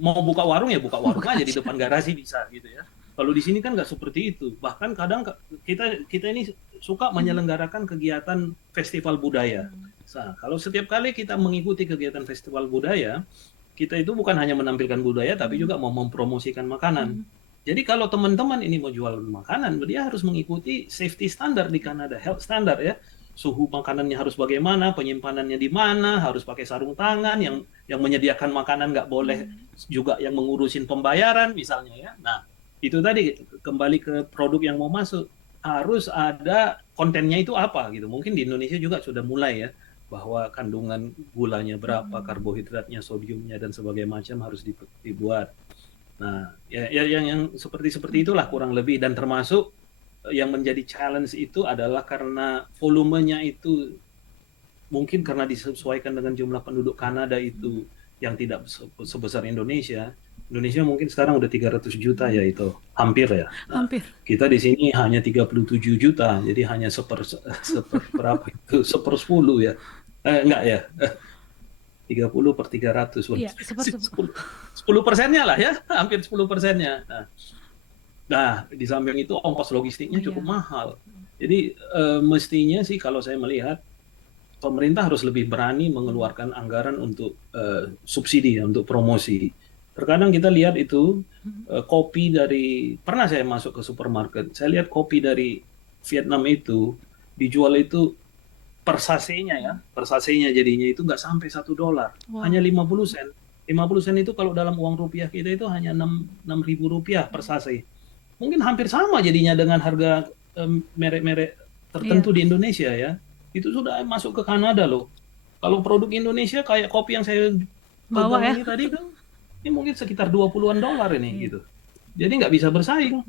mau buka warung ya buka warung buka aja di aja. depan garasi bisa gitu ya. Kalau di sini kan nggak seperti itu. Bahkan kadang kita kita ini suka Mhm, menyelenggarakan kegiatan festival budaya. Nah, kalau setiap kali kita mengikuti kegiatan festival budaya, kita itu bukan hanya menampilkan budaya, tapi mhm, juga mau mempromosikan makanan. mhm, Jadi kalau teman-teman ini mau jual makanan, dia harus mengikuti safety standard di Kanada, health standard ya. suhu makanannya harus bagaimana, penyimpanannya di mana, harus pakai sarung tangan, yang menyediakan makanan nggak boleh juga yang mengurusin pembayaran misalnya ya. Nah, itu tadi kembali ke produk yang mau masuk harus ada kontennya itu apa gitu. Mungkin di Indonesia juga sudah mulai ya bahwa kandungan gulanya berapa, karbohidratnya, sodiumnya dan sebagainya macam harus dibuat. Nah, ya yang seperti itulah kurang lebih dan termasuk yang menjadi challenge itu adalah karena volumenya itu mungkin karena disesuaikan dengan jumlah penduduk Kanada itu yang tidak sebesar Indonesia. Indonesia mungkin sekarang udah 300 juta ya itu, hampir ya. Nah, Hampir. kita di sini hanya 37 juta, jadi hanya berapa itu, 1/10 ya. Enggak ya, 30 per 300. Iya, 10%-nya lah ya, hampir 10%-nya. Nah, di samping itu ongkos logistiknya cukup mahal. Jadi mestinya sih kalau saya melihat pemerintah harus lebih berani mengeluarkan anggaran untuk subsidi ya, untuk promosi. Terkadang kita lihat itu kopi dari, pernah saya masuk ke supermarket, saya lihat kopi dari Vietnam itu dijual itu per sachet-nya ya, per sachet-nya jadinya itu nggak sampai $1, hanya 50 sen. 50 sen itu kalau dalam uang rupiah kita itu hanya 6.000 rupiah per sachet. Mungkin hampir sama jadinya dengan harga merek-merek tertentu di Indonesia ya. Itu sudah masuk ke Kanada loh. Kalau produk Indonesia kayak kopi yang saya bawa ya ini tadi kan, ini mungkin sekitar $20-an ini gitu. Jadi nggak bisa bersaing.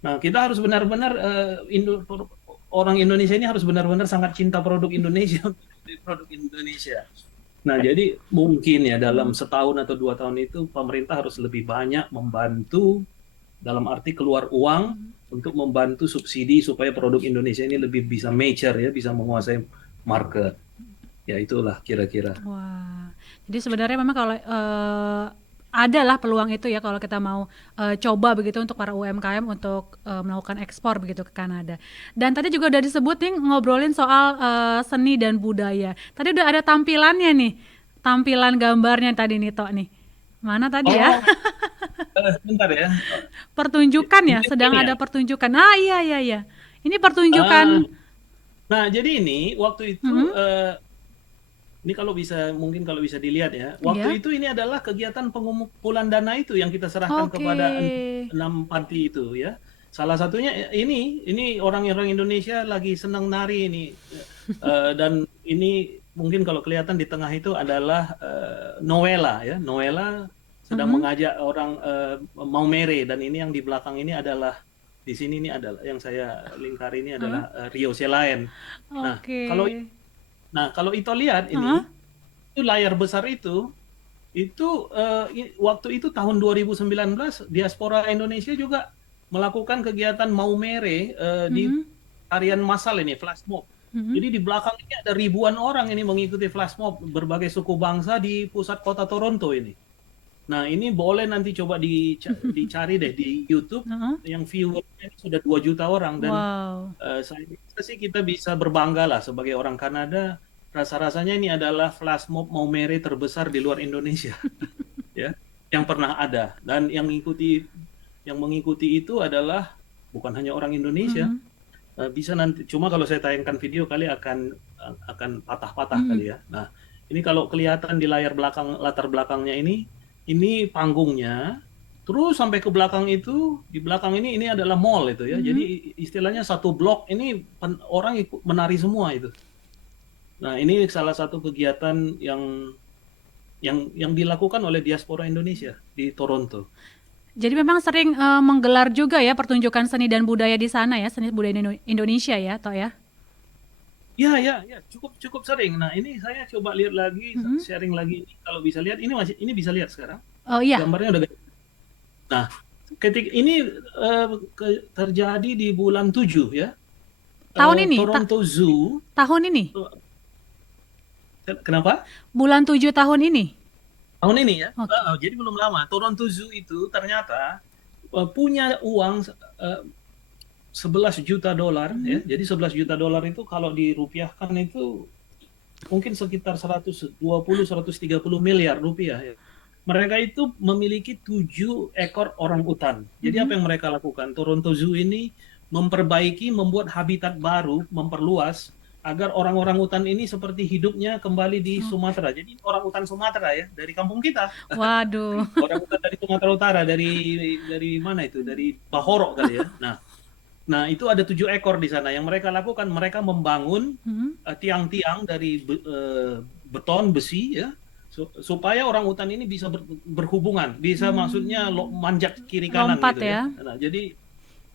Nah, kita harus benar-benar orang Indonesia ini harus benar-benar sangat cinta produk Indonesia, produk Indonesia. Nah, jadi mungkin ya dalam setahun atau 2 tahun itu pemerintah harus lebih banyak membantu dalam arti keluar uang untuk membantu subsidi supaya produk Indonesia ini lebih bisa mature ya, bisa menguasai market. Ya itulah kira-kira. Wah, jadi sebenarnya memang kalau adalah peluang itu ya kalau kita mau coba begitu untuk para UMKM untuk melakukan ekspor begitu ke Kanada. Dan tadi juga udah disebut nih ngobrolin soal seni dan budaya. Tadi udah ada tampilannya nih, tampilan gambarnya tadi nih Tok nih. Mana tadi ya? Bentar ya. Pertunjukan ya, sedang ada pertunjukan. Ah iya. Ini pertunjukan. Nah, jadi ini waktu itu ini mungkin kalau bisa dilihat ya. Waktu itu ini adalah kegiatan pengumpulan dana itu yang kita serahkan kepada 6 panti itu ya. Salah satunya ini orang-orang Indonesia lagi senang nari ini. Dan ini mungkin kalau kelihatan di tengah itu adalah Noella ya. Noella sedang mengajak orang Maumere, dan ini yang di belakang ini adalah di sini ini adalah yang saya lingkari ini adalah Rio Selain. Nah, kalau itu lihat ini itu layar besar itu waktu itu tahun 2019 diaspora Indonesia juga melakukan kegiatan Maumere di tarian massal ini, flash mob. Jadi di belakang ini ada ribuan orang ini mengikuti flash mob berbagai suku bangsa di pusat kota Toronto ini. Nah, ini boleh nanti coba dicari deh di YouTube, yang viewernya sudah 2 juta orang, dan saya sih kita bisa berbangga lah sebagai orang Kanada. Rasa-rasanya ini adalah flash mob Maumere terbesar di luar Indonesia, ya, yang pernah ada. Dan yang mengikuti itu adalah bukan hanya orang Indonesia. Bisa nanti, cuma kalau saya tayangkan video kali akan patah-patah kali ya. Nah, ini kalau kelihatan di latar belakangnya ini panggungnya, terus sampai ke belakang itu, di belakang ini adalah mall itu ya. Jadi istilahnya satu blok ini orang ikut menari semua itu. Nah, ini salah satu kegiatan yang dilakukan oleh diaspora Indonesia di Toronto. Jadi memang sering menggelar juga ya pertunjukan seni dan budaya di sana ya, seni budaya Indonesia ya, Tok ya? Ya, cukup sering. Nah, ini saya coba lihat lagi, sharing lagi ini, kalau bisa lihat ini bisa lihat sekarang. Oh iya. Gambarnya udah. Nah, ketika ini terjadi di bulan 7 ya. Tahun ini. Toronto Zoo. Tahun ini. Kenapa? Bulan 7 tahun ini. Tahun ini ya. Jadi belum lama. Toronto Zoo itu ternyata punya uang $11 juta ya. Jadi $11 juta itu kalau dirupiahkan itu mungkin sekitar 120-130 miliar rupiah ya. Mereka itu memiliki 7 ekor orang utan. Jadi apa yang mereka lakukan? Toronto Zoo ini memperbaiki, membuat habitat baru, memperluas agar orang-orang hutan ini seperti hidupnya kembali di Sumatera. Jadi orang hutan Sumatera ya, dari kampung kita. Waduh. Orang hutan dari Sumatera Utara, dari mana itu? Dari Bahoro kali ya. Nah, itu ada 7 ekor di sana. Yang mereka lakukan, mereka membangun tiang-tiang dari beton, besi, ya, supaya orang hutan ini bisa berhubungan, bisa maksudnya manjat kiri kanan Lompat gitu ya. ya. Nah, jadi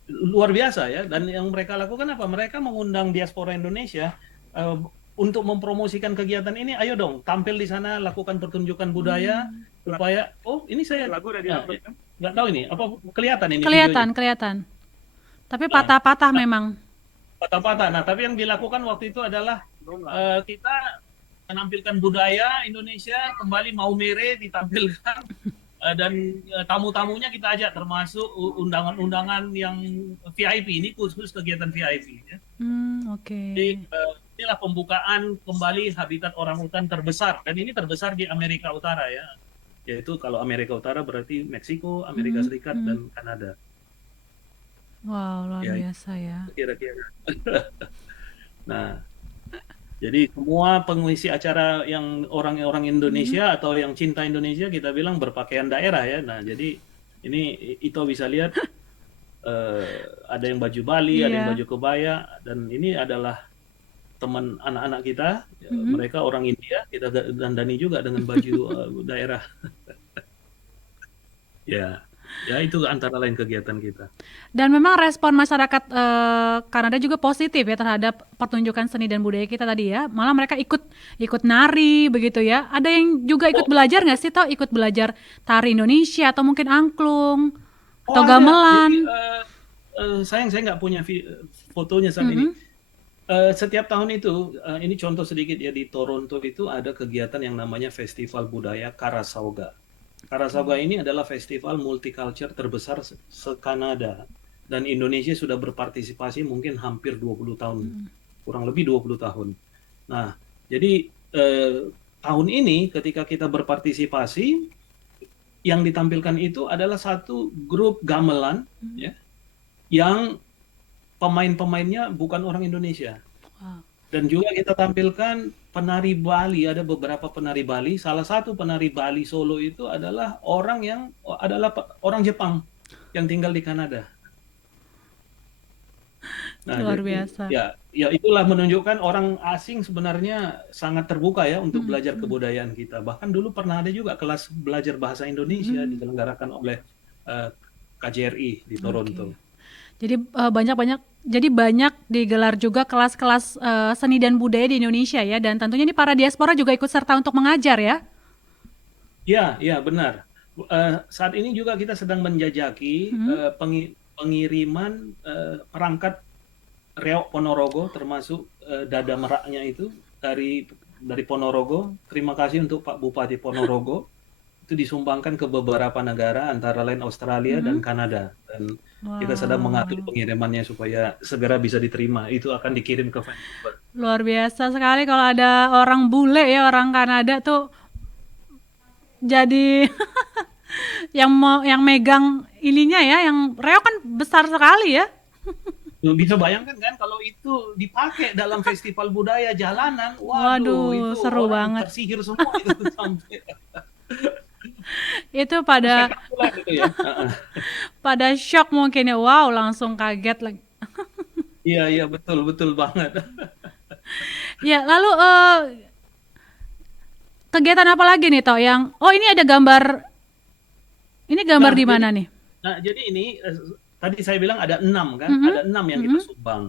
luar biasa ya. Dan yang mereka lakukan apa? Mereka mengundang diaspora Indonesia eh, untuk mempromosikan kegiatan ini. Ayo dong, tampil di sana, lakukan pertunjukan budaya supaya. Oh, ini saya Lagu udah di-upload kan? nggak tahu ini apa kelihatan ini Kelihatan, videonya. kelihatan. Tapi Nah, patah-patah memang. patah-patah. Nah, tapi yang dilakukan waktu itu adalah kita menampilkan budaya Indonesia kembali, Maumere ditampilkan dan tamu-tamunya kita ajak, termasuk undangan-undangan yang VIP. Ini khusus kegiatan VIP ya. Oke. Jadi inilah pembukaan kembali habitat orang hutan terbesar, dan ini terbesar di Amerika Utara ya. Yaitu kalau Amerika Utara berarti Meksiko, Amerika Serikat dan Kanada. Wow, luar Ya, biasa ya. kira-kira. Nah, jadi semua pengisi acara yang orang-orang Indonesia atau yang cinta Indonesia, kita bilang berpakaian daerah ya. Nah, jadi ini Ito bisa lihat ada yang baju Bali, ada yang Iya. baju kebaya, dan ini adalah teman anak-anak kita, mereka orang India, kita dandani juga dengan baju daerah. Ya, ya itu antara lain kegiatan kita. Dan memang respon masyarakat Kanada juga positif ya terhadap pertunjukan seni dan budaya kita tadi ya. Malah mereka ikut nari begitu ya. Ada yang juga ikut belajar nggak sih, Toh? Ikut belajar tari Indonesia atau mungkin angklung atau ada. gamelan? Jadi sayang saya nggak punya fotonya saat ini. Setiap tahun itu, ini contoh sedikit ya, di Toronto itu ada kegiatan yang namanya Festival Budaya Karasauga. Karasauga ini adalah festival multicultural terbesar se-Kanada, dan Indonesia sudah berpartisipasi mungkin hampir 20 tahun, kurang lebih 20 tahun. Nah, jadi tahun ini ketika kita berpartisipasi, yang ditampilkan itu adalah satu grup gamelan ya, yang pemain-pemainnya bukan orang Indonesia. Wow. Dan juga kita tampilkan penari Bali, ada beberapa penari Bali. Salah satu penari Bali Solo itu adalah orang Jepang yang tinggal di Kanada. Nah, Luar jadi, biasa. ya itulah menunjukkan orang asing sebenarnya sangat terbuka ya untuk belajar kebudayaan kita. Bahkan dulu pernah ada juga kelas belajar bahasa Indonesia diselenggarakan oleh KJRI di Toronto. Jadi banyak digelar juga kelas-kelas seni dan budaya di Indonesia ya, dan tentunya ini para diaspora juga ikut serta untuk mengajar ya. Ya, benar. Saat ini juga kita sedang menjajaki pengiriman perangkat reok Ponorogo, termasuk dada meraknya itu dari Ponorogo. Terima kasih untuk Pak Bupati Ponorogo. Itu disumbangkan ke beberapa negara, antara lain Australia dan Kanada, dan kita sedang mengatur pengirimannya supaya segera bisa diterima. Itu akan dikirim ke Vancouver. Luar biasa sekali kalau ada orang bule ya, orang Kanada tuh jadi yang megang ininya ya, yang reok kan besar sekali ya. Bisa bayangkan kan kalau itu dipakai dalam festival budaya jalanan, Waduh, itu seru orang banget. tersihir semua itu sampai Itu pada spektakuler gitu ya. pada shock mungkin ya, wow, langsung kaget lagi. Iya, betul banget. Ya, lalu kegiatan apa lagi nih Toh yang ini ada gambar, ini gambar di mana nih? Nah, jadi ini tadi saya bilang ada 6 kan, ada 6 yang kita sumbang,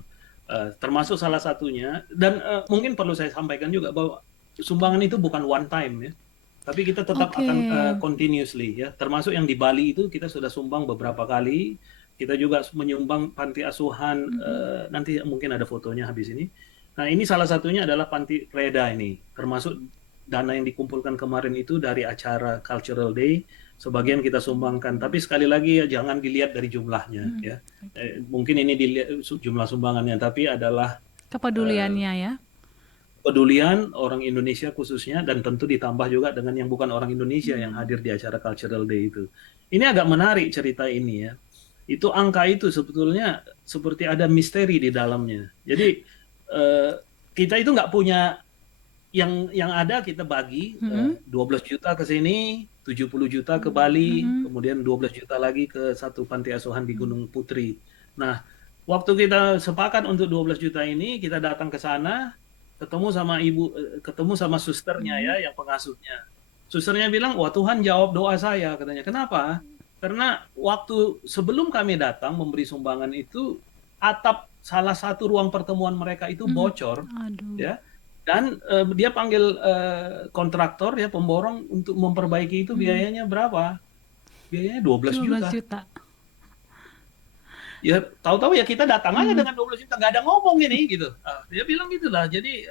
termasuk salah satunya, dan mungkin perlu saya sampaikan juga bahwa sumbangan itu bukan one time ya, tapi kita tetap akan continuously ya, termasuk yang di Bali itu kita sudah sumbang beberapa kali. Kita juga menyumbang panti asuhan, nanti mungkin ada fotonya habis ini. Nah, ini salah satunya adalah Panti Reda ini, termasuk dana yang dikumpulkan kemarin itu dari acara Cultural Day, sebagian kita sumbangkan. Tapi sekali lagi ya, jangan dilihat dari jumlahnya ya. Mungkin ini dilihat jumlah sumbangannya, tapi adalah Kepeduliannya ya. kepedulian orang Indonesia khususnya, dan tentu ditambah juga dengan yang bukan orang Indonesia yang hadir di acara Cultural Day itu. Ini agak menarik cerita ini ya. Itu angka itu sebetulnya seperti ada misteri di dalamnya. Jadi kita itu nggak punya yang ada kita bagi 12 juta ke sini, 70 juta ke Bali, kemudian 12 juta lagi ke satu panti asuhan di Gunung Putri. Nah, waktu kita sepakat untuk 12 juta ini, kita datang ke sana, ketemu sama susternya ya, yang pengasuhnya. Susternya bilang, wah Tuhan jawab doa saya, katanya. Kenapa? Karena waktu sebelum kami datang memberi sumbangan itu, atap salah satu ruang pertemuan mereka itu bocor, Aduh. ya. Dan dia panggil kontraktor ya, pemborong untuk memperbaiki itu. Biayanya berapa? Biayanya 12 juta. 12 juta. Ya tahu-tahu ya kita datang aja dengan 12 juta, nggak ada ngomong ini gitu. Dia bilang gitulah. Jadi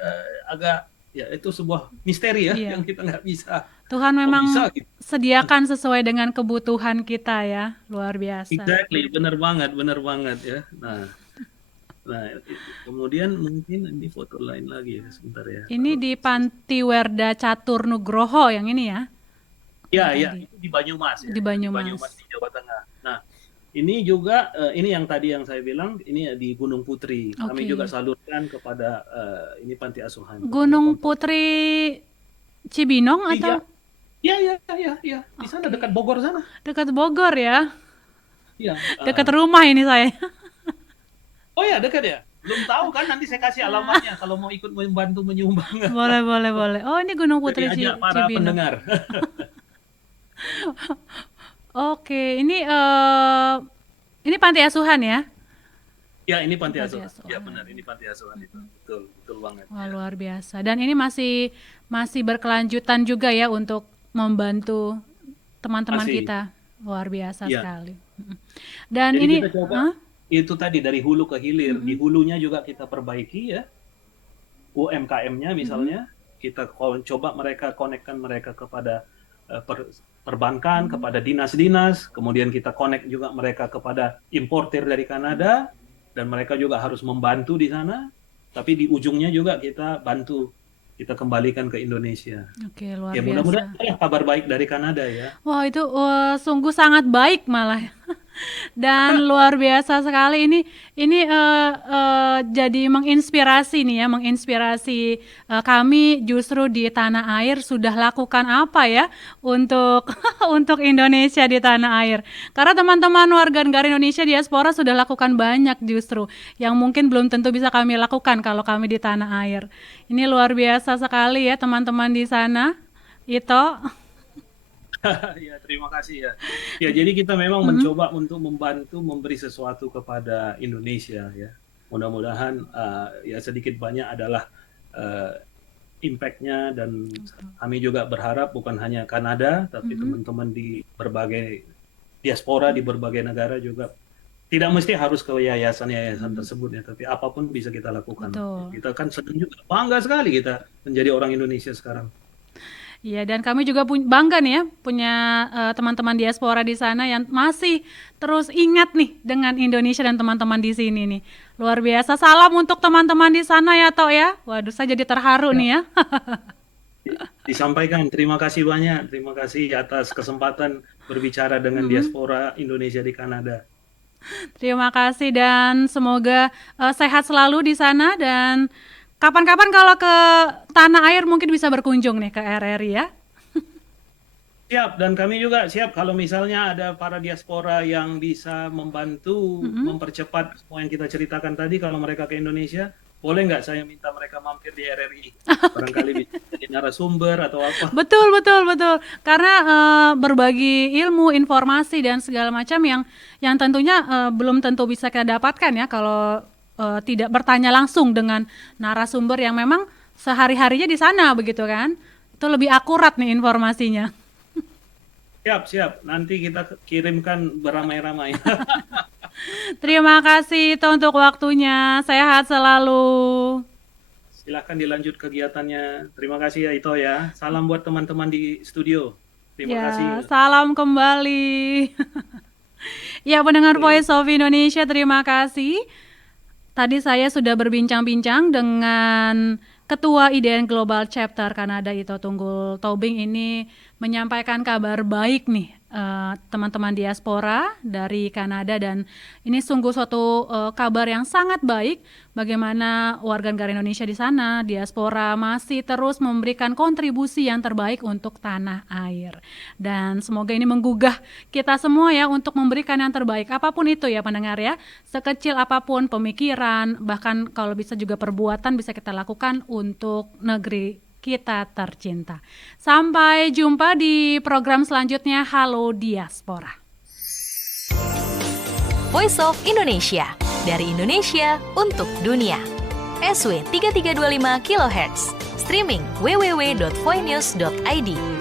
agak ya itu sebuah misteri ya, Iya. yang kita nggak bisa. Tuhan memang bisa gitu. sediakan sesuai dengan kebutuhan kita ya, luar biasa. Exactly, benar banget ya. Nah, kemudian mungkin ini foto lain lagi ya, sebentar ya. Ini di Panti Werda Catur Nugroho yang ini ya? Ya, itu di Banyumas ya. Di Banyumas. Di Jawa Tengah. Nah, ini juga ini yang tadi yang saya bilang, ini di Gunung Putri. Kami juga salurkan kepada ini panti asuhan. Gunung Putri Cibinong atau? Iya. Di sana dekat Bogor sana. Dekat Bogor ya? Iya. Dekat rumah ini saya. Oh ya, dekat ya? Belum tahu kan, nanti saya kasih alamatnya kalau mau ikut membantu menyumbang. Boleh. Oh, ini Gunung Putri Jadi ajak para Cibinong. pendengar. Oke, ini panti asuhan ya? Ya, ini panti asuhan. Ya benar, ini panti asuhan itu. Betul banget. Wah, luar biasa. Dan ini masih berkelanjutan juga ya untuk membantu teman-teman kita. Luar biasa sekali. Dan jadi ini kita coba itu tadi dari hulu ke hilir. Di hulunya juga kita perbaiki ya. UMKM-nya misalnya, kita coba konekkan mereka kepada perbankan, kepada dinas-dinas, kemudian kita connect juga mereka kepada importer dari Kanada, dan mereka juga harus membantu di sana, tapi di ujungnya juga kita bantu, kita kembalikan ke Indonesia. Oke, luar ya, biasa. Mudah-mudahan ada kabar baik dari Kanada ya. Wah, itu sungguh sangat baik malah. Dan luar biasa sekali ini jadi menginspirasi nih ya, menginspirasi kami justru di tanah air sudah lakukan apa ya untuk untuk Indonesia di tanah air. Karena teman-teman warga negara Indonesia diaspora sudah lakukan banyak justru yang mungkin belum tentu bisa kami lakukan kalau kami di tanah air. Ini luar biasa sekali ya teman-teman di sana. Ito. Ya, terima kasih ya. Ya, jadi kita memang mencoba untuk membantu memberi sesuatu kepada Indonesia ya. Mudah-mudahan ya sedikit banyak adalah impact-nya, dan kami juga berharap bukan hanya Kanada, tapi teman-teman di berbagai diaspora di berbagai negara juga tidak mesti harus ke yayasan-yayasan tersebut ya, tapi apapun bisa kita lakukan. Betul. Kita kan senang juga, bangga sekali kita menjadi orang Indonesia sekarang. Iya, dan kami juga bangga nih ya punya teman-teman diaspora di sana yang masih terus ingat nih dengan Indonesia dan teman-teman di sini nih. Luar biasa. Salam untuk teman-teman di sana ya, Tok ya. Waduh, saya jadi terharu nih ya. Disampaikan, terima kasih banyak. Terima kasih atas kesempatan berbicara dengan diaspora Indonesia di Kanada. Terima kasih dan semoga sehat selalu di sana, dan kapan-kapan kalau ke tanah air mungkin bisa berkunjung nih ke RRI ya. Siap, dan kami juga siap kalau misalnya ada para diaspora yang bisa membantu mempercepat semua yang kita ceritakan tadi. Kalau mereka ke Indonesia, boleh nggak saya minta mereka mampir di RRI? Barangkali bisa jadi narasumber atau apa. Betul. Karena berbagi ilmu, informasi dan segala macam yang tentunya belum tentu bisa kita dapatkan ya kalau tidak bertanya langsung dengan narasumber yang memang sehari-harinya di sana begitu kan. Itu lebih akurat nih informasinya. Siap. Nanti kita kirimkan beramai-ramai. Terima kasih untuk waktunya. Sehat selalu. Silahkan dilanjut kegiatannya. Terima kasih ya Ito ya. Salam buat teman-teman di studio. Terima kasih. Salam kembali. Ya, pendengar Voice of Indonesia, terima kasih. Tadi saya sudah berbincang-bincang dengan Ketua IDN Global Chapter Kanada Ito Tunggul Tobing. Ini menyampaikan kabar baik nih teman-teman diaspora dari Kanada, dan ini sungguh suatu kabar yang sangat baik bagaimana warga negara Indonesia di sana, diaspora masih terus memberikan kontribusi yang terbaik untuk tanah air. Dan semoga ini menggugah kita semua ya untuk memberikan yang terbaik, apapun itu ya pendengar ya, sekecil apapun pemikiran, bahkan kalau bisa juga perbuatan bisa kita lakukan untuk negeri kita tercinta. Sampai jumpa di program selanjutnya Halo Diaspora. Voice of Indonesia, dari Indonesia untuk dunia. SW 3325 kHz, streaming www.voinews.id.